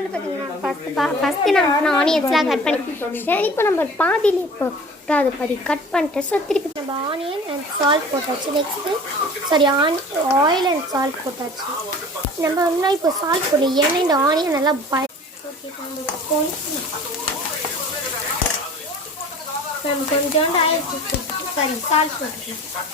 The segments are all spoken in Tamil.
வந்து பார்த்தீங்கன்னா ஃபஸ்ட்டு நான் ஆனியன்ஸ்லாம் கட் பண்ணி இப்போ நம்ம பாதியில் இப்போ அது பாதி கட் பண்ணிட்டு ஸோ திருப்பி நம்ம ஆனியன் அண்ட் சால்ட் போட்டாச்சு நெக்ஸ்ட்டு ஆயில் அண்ட் சால்ட் போட்டாச்சு நம்ம இன்னும் இப்போ சால்ட் போடணும் ஏன்னா இந்த ஆனியன் நல்லா ஓகே நம்ம கொஞ்சோண்டு ஆயில் சால்ட் போட்டுக்கலாம்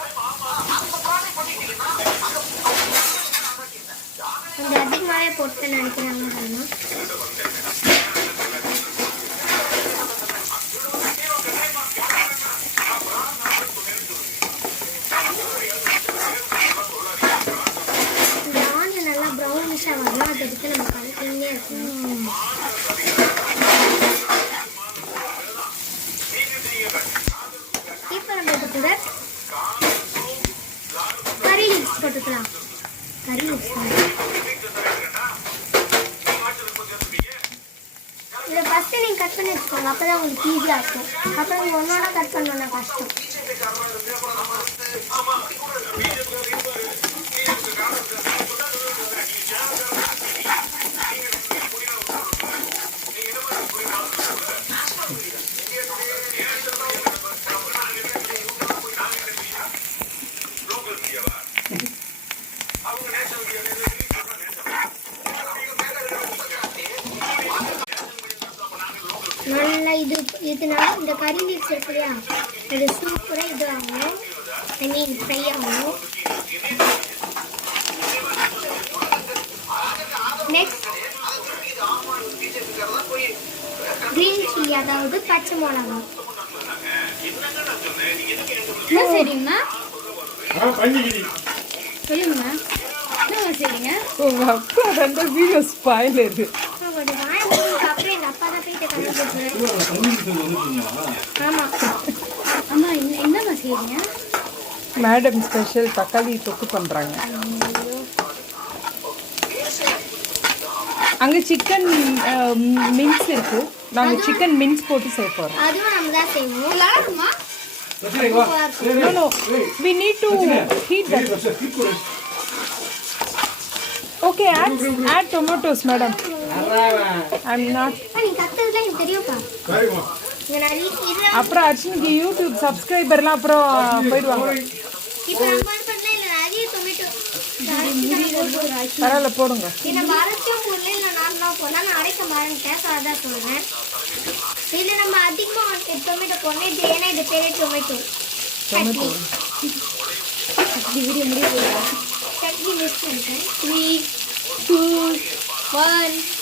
கொஞ்சம் அதிகமாகவே போட்டு நினைக்கிறாங்க இந்த ஆனியன் நல்லா ப்ரௌனிஷாக வரலாம் அதை எடுத்து நம்ம கலக்கிங்கே இருக்கணும் இப்போ நம்ம இது கூட கறி லீவ்ஸ் போட்டுக்கலாம் கறி லீவ்ஸ் இதை ஃபஸ்ட்டு நீங்கள் கட் பண்ணி வச்சுக்கோங்க அப்போ தான் உங்களுக்கு ஈஸியாக இருக்கும் அப்புறம் நீங்கள் ஒன்றோட கட் பண்ணணும்னா கஷ்டம் நல்லா இதனால இந்த கறி லீவ்ஸ் இருக்கு இல்லையா அது சூப்பராக இது ஆகணும் ஐ மீன் ஃப்ரை ஆகணும் நெக்ஸ்ட் கிரீன் சில்லி அதாவது பச்சை மிளகா என்ன சரிங்கண்ணா சொல்லுங்கண்ணா என்ன சரிங்க அந்த வீடியோ ஸ்பாயிலர் அப்புறம் எங்கள் அப்பா தான் போயிட்டு ஆமாம் அம்மா என்னம்மா செய்யுங்க மேடம் ஸ்பெஷல் தக்காளி தொக்கு பண்ணுறாங்க அங்கே சிக்கன் மின்ஸ் இருக்கு நாங்கள் சிக்கன் மின்ஸ் போட்டு செய்ய போகிறோம் அதுவும் நம்ம தான் செய்வோம் No, no. We need to heat that. Okay, add tomatoes, madam. I'm not. அப்புறம் அர்ச்சனுக்கு யூடியூப் சப்ஸ்கிரைபர்லாம் அப்புறம் போயிடுவாங்க. பரவாயில்ல போடுங்க. இதுல நம்ம அதிகமா டொமேட்டோ போடணும் இது ஏன்னா இது பேரே டொமேட்டோ டொமேட்டோ வீடியோ முடிய போகுது சட்னி மிக்ஸ் பண்ணிட்டேன் 3 2 1